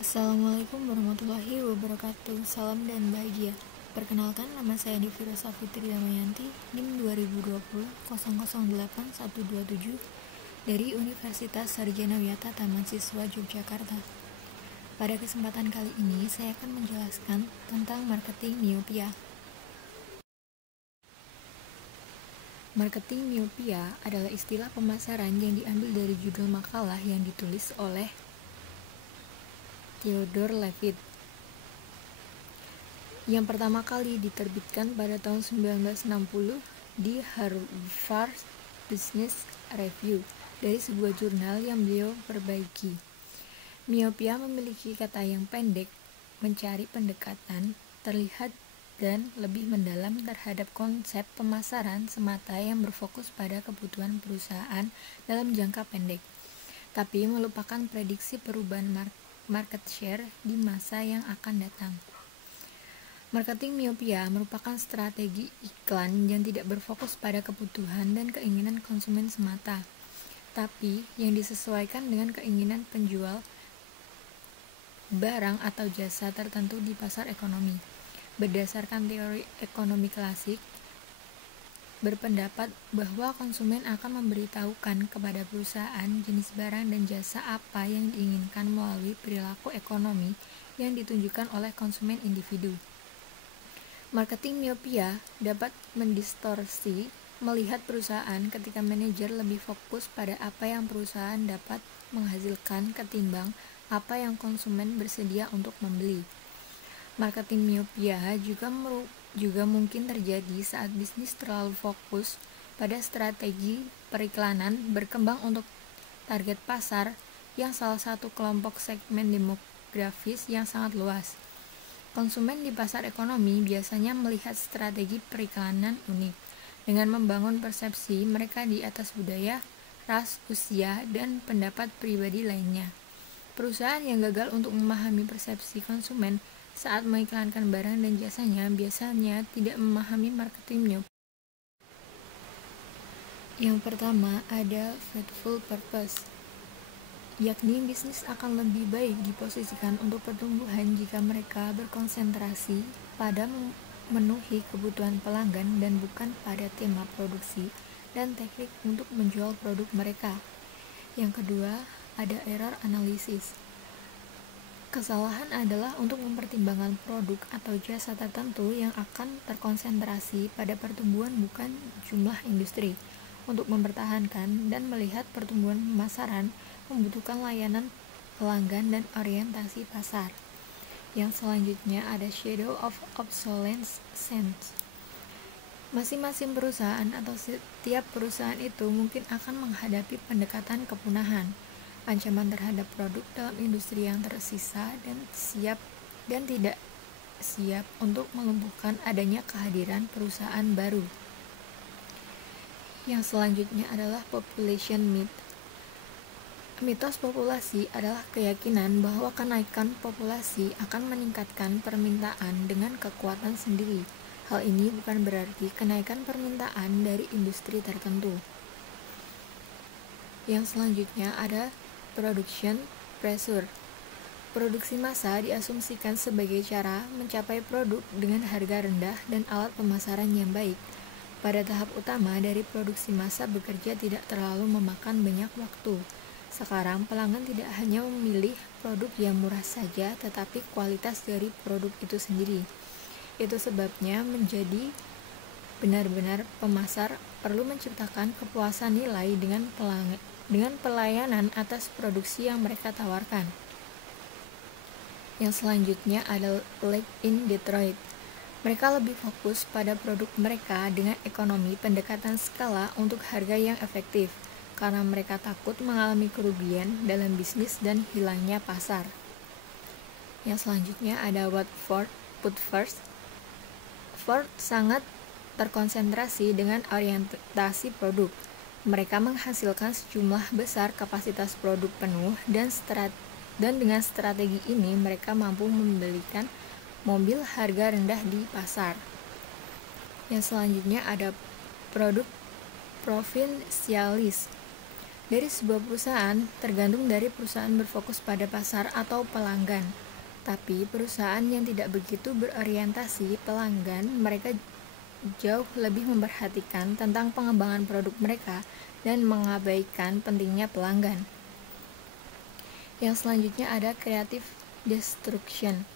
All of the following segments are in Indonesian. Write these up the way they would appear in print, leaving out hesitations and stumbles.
Assalamualaikum warahmatullahi wabarakatuh. Salam dan bahagia. Perkenalkan, nama saya Devira Safitri Damayanti, NIM 2020 008127 dari Universitas Sarjana Wiyata Taman Siswa Yogyakarta. Pada kesempatan kali ini, saya akan menjelaskan tentang marketing miopia. Marketing miopia adalah istilah pemasaran yang diambil dari judul makalah yang ditulis oleh Theodore Levitt yang pertama kali diterbitkan pada tahun 1960 di Harvard Business Review dari sebuah jurnal yang beliau perbaiki. Miopia memiliki kata yang pendek, mencari pendekatan, terlihat dan lebih mendalam terhadap konsep pemasaran semata yang berfokus pada kebutuhan perusahaan dalam jangka pendek, tapi melupakan prediksi perubahan market share di masa yang akan datang. Marketing miopia merupakan strategi iklan yang tidak berfokus pada kebutuhan dan keinginan konsumen semata, tapi yang disesuaikan dengan keinginan penjual barang atau jasa tertentu di pasar ekonomi. Berdasarkan teori ekonomi klasik, berpendapat bahwa konsumen akan memberitahukan kepada perusahaan jenis barang dan jasa apa yang diinginkan melalui perilaku ekonomi yang ditunjukkan oleh konsumen individu. Marketing miopia dapat mendistorsi melihat perusahaan ketika manajer lebih fokus pada apa yang perusahaan dapat menghasilkan ketimbang apa yang konsumen bersedia untuk membeli. Marketing miopia juga mungkin terjadi saat bisnis terlalu fokus pada strategi periklanan berkembang untuk target pasar yang salah satu kelompok segmen demografis yang sangat luas. Konsumen di pasar ekonomi biasanya melihat strategi periklanan unik dengan membangun persepsi mereka di atas budaya, ras, usia, dan pendapat pribadi lainnya. Perusahaan yang gagal untuk memahami persepsi konsumen saat mengiklankan barang dan jasanya biasanya tidak memahami marketing miopia. Yang pertama ada faithful purpose, yakni bisnis akan lebih baik diposisikan untuk pertumbuhan jika mereka berkonsentrasi pada memenuhi kebutuhan pelanggan dan bukan pada tema produksi dan teknik untuk menjual produk mereka. Yang kedua, ada error analysis. Kesalahan adalah untuk mempertimbangkan produk atau jasa tertentu yang akan terkonsentrasi pada pertumbuhan bukan jumlah industri. Untuk mempertahankan dan melihat pertumbuhan pemasaran membutuhkan layanan pelanggan dan orientasi pasar. Yang selanjutnya ada shadow of obsolescence. Masing-masing perusahaan atau setiap perusahaan itu mungkin akan menghadapi pendekatan kepunahan, ancaman terhadap produk dalam industri yang tersisa dan tidak siap untuk melumpuhkan adanya kehadiran perusahaan baru. Yang selanjutnya adalah population myth. Mitos populasi adalah keyakinan bahwa kenaikan populasi akan meningkatkan permintaan dengan kekuatan sendiri. Hal ini bukan berarti kenaikan permintaan dari industri tertentu. Yang selanjutnya ada production pressure. Produksi massa diasumsikan sebagai cara mencapai produk dengan harga rendah dan alat pemasaran yang baik. Pada tahap utama dari produksi massa bekerja tidak terlalu memakan banyak waktu. Sekarang pelanggan tidak hanya memilih produk yang murah saja, tetapi kualitas dari produk itu sendiri. Itu sebabnya menjadi benar-benar pemasar perlu menciptakan kepuasan nilai dengan pelayanan atas produksi yang mereka tawarkan. Yang selanjutnya adalah Lake in Detroit. Mereka lebih fokus pada produk mereka dengan ekonomi pendekatan skala untuk harga yang efektif, karena mereka takut mengalami kerugian dalam bisnis dan hilangnya pasar. Yang selanjutnya ada what Ford put first. Ford sangat terkonsentrasi dengan orientasi produk. Mereka menghasilkan sejumlah besar kapasitas produk penuh dan dengan strategi ini mereka mampu membelikan mobil harga rendah di pasar. Yang selanjutnya ada produk provinsialis. Dari sebuah perusahaan tergantung dari perusahaan berfokus pada pasar atau pelanggan. Tapi perusahaan yang tidak begitu berorientasi pelanggan, mereka jauh lebih memperhatikan tentang pengembangan produk mereka dan mengabaikan pentingnya pelanggan. Yang selanjutnya ada creative destruction.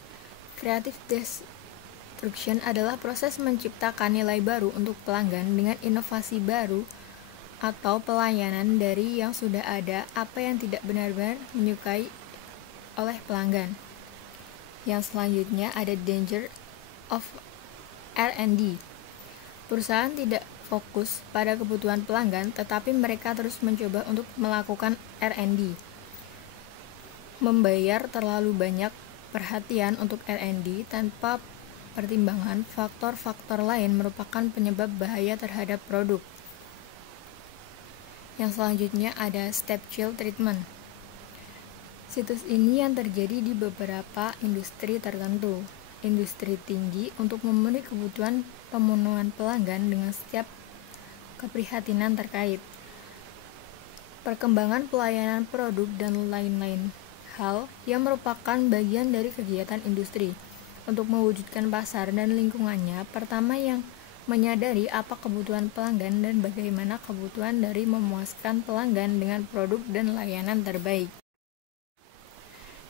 Creative destruction adalah proses menciptakan nilai baru untuk pelanggan dengan inovasi baru atau pelayanan dari yang sudah ada, apa yang tidak benar-benar menyukai oleh pelanggan. Yang selanjutnya ada danger of R&D. Perusahaan tidak fokus pada kebutuhan pelanggan, tetapi mereka terus mencoba untuk melakukan R&D. Membayar terlalu banyak perhatian untuk R&D tanpa pertimbangan faktor-faktor lain merupakan penyebab bahaya terhadap produk. Yang selanjutnya ada step-child treatment. Situs ini yang terjadi di beberapa industri tertentu. Industri tinggi untuk memenuhi kebutuhan pemenuhan pelanggan dengan setiap keprihatinan terkait perkembangan pelayanan produk dan lain-lain hal yang merupakan bagian dari kegiatan industri. Untuk mewujudkan pasar dan lingkungannya, pertama yang menyadari apa kebutuhan pelanggan dan bagaimana kebutuhan dari memuaskan pelanggan dengan produk dan layanan terbaik.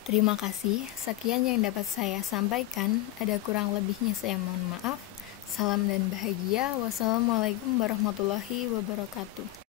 Terima kasih, sekian yang dapat saya sampaikan. Ada kurang lebihnya saya mohon maaf. Salam dan bahagia. Wassalamualaikum warahmatullahi wabarakatuh.